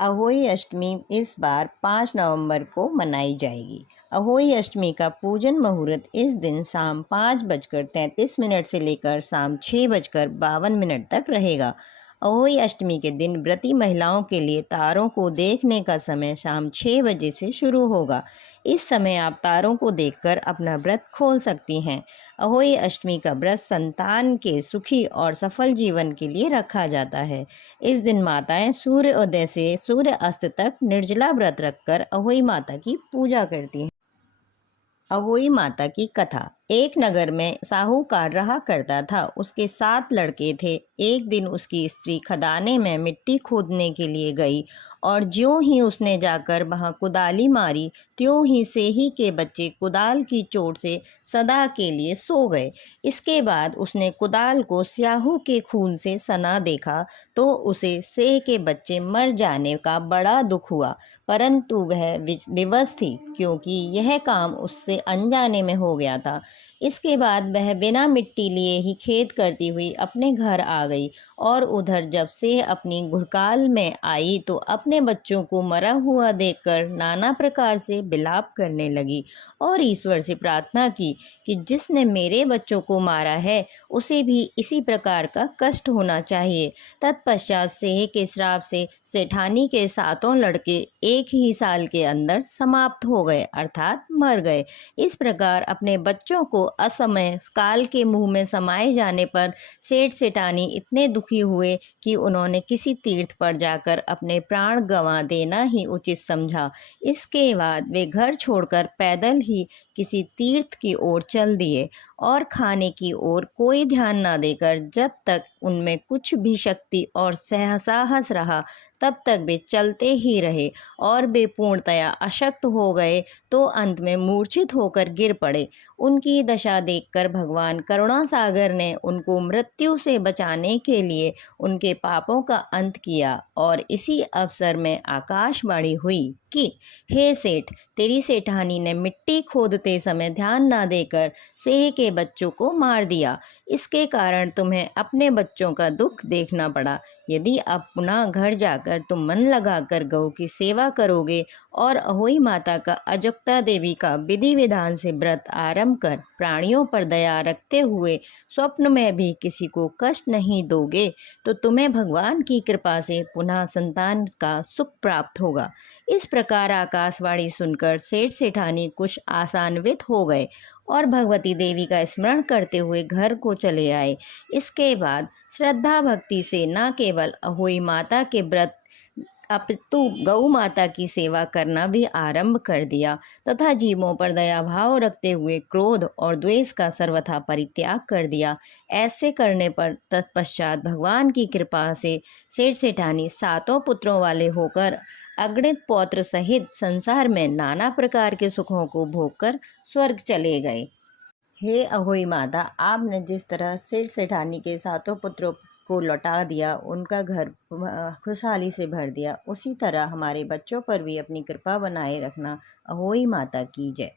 अहोई अष्टमी इस बार 5 नवंबर को मनाई जाएगी। अहोई अष्टमी का पूजन मुहूर्त इस दिन शाम 5:33 से लेकर शाम 6:52 तक रहेगा। अहोई अष्टमी के दिन व्रती महिलाओं के लिए तारों को देखने का समय शाम 6 बजे से शुरू होगा। इस समय आप तारों को देखकर अपना व्रत खोल सकती हैं। अहोई अष्टमी का व्रत संतान के सुखी और सफल जीवन के लिए रखा जाता है। इस दिन माताएं सूर्य उदय से सूर्य अस्त तक निर्जला व्रत रखकर अहोई माता की पूजा करती हैं। अहोई माता की कथा। एक नगर में साहूकार रहा करता था। उसके 7 लड़के थे। एक दिन उसकी स्त्री खदाने में मिट्टी खोदने के लिए गई और ज्यों ही उसने जाकर वहां कुदाली मारी, त्यों ही सेही के बच्चे कुदाल की चोट से सदा के लिए सो गए। इसके बाद उसने कुदाल को स्याहू के खून से सना देखा तो उसे सेह के बच्चे मर जाने का बड़ा दुख हुआ, परंतु वह विवश थी क्योंकि यह काम उससे अनजाने में हो गया था। इसके बाद वह बिना मिट्टी लिए ही खेत करती हुई अपने घर आ गई और उधर जब से अपनी घुड़काल में आई तो अपने बच्चों को मरा हुआ देखकर नाना प्रकार से विलाप करने लगी और ईश्वर से प्रार्थना की कि जिसने मेरे बच्चों को मारा है उसे भी इसी प्रकार का कष्ट होना चाहिए। तत्पश्चात सेह के श्राप से सेठानी के 7 लड़के एक ही साल के अंदर समाप्त हो गए, अर्थात मर गए। इस प्रकार अपने बच्चों को असमय काल के मुंह में समाये जाने पर सेठ सेठानी इतने दुखी हुए कि उन्होंने किसी तीर्थ पर जाकर अपने प्राण गंवा देना ही उचित समझा। इसके बाद वे घर छोड़कर पैदल ही किसी तीर्थ की ओर चल दिए और खाने की ओर कोई ध्यान न देकर जब तक उनमें कुछ भी शक्ति और साहस रहा तब तक वे चलते ही रहे और वे पूर्णतया अशक्त हो गए तो अंत में मूर्छित होकर गिर पड़े। उनकी दशा देखकर भगवान करुणा सागर ने उनको मृत्यु से बचाने के लिए उनके पापों का अंत किया और इसी अवसर में आकाशवाणी हुई कि हे सेठ, तेरी सेठानी ने मिट्टी खोदते समय ध्यान न देकर सेह के बच्चों को मार दिया। इसके कारण तुम्हें अपने बच्चों का दुख देखना पड़ा। यदि अब पुनः घर जाकर तुम मन लगाकर गौ की सेवा करोगे और अहोई माता का अजक्ता देवी का विधि विधान से व्रत आरंभ कर प्राणियों पर दया रखते हुए स्वप्न में भी किसी को कष्ट नहीं दोगे तो तुम्हें भगवान की कृपा से पुनः संतान का सुख प्राप्त होगा। इस प्रकार आकाशवाणी सुनकर सेठ सेठानी कुछ आशान्वित हो गए और भगवती देवी का स्मरण करते हुए घर को चले आए। इसके बाद श्रद्धा भक्ति से न केवल अहोई माता के व्रत अपितु गौ माता की सेवा करना भी आरंभ कर दिया तथा जीवों पर दया भाव रखते हुए क्रोध और द्वेष का सर्वथा परित्याग कर दिया। ऐसे करने पर तत्पश्चात भगवान की कृपा से सेठ सेठानी 7 पुत्रों वाले होकर अगणित पौत्र सहित संसार में नाना प्रकार के सुखों को भोगकर स्वर्ग चले गए। हे अहोई माता, आपने जिस तरह सेठ सेठानी के 7 पुत्रों को लौटा दिया, उनका घर खुशहाली से भर दिया, उसी तरह हमारे बच्चों पर भी अपनी कृपा बनाए रखना। अहोई माता की जय।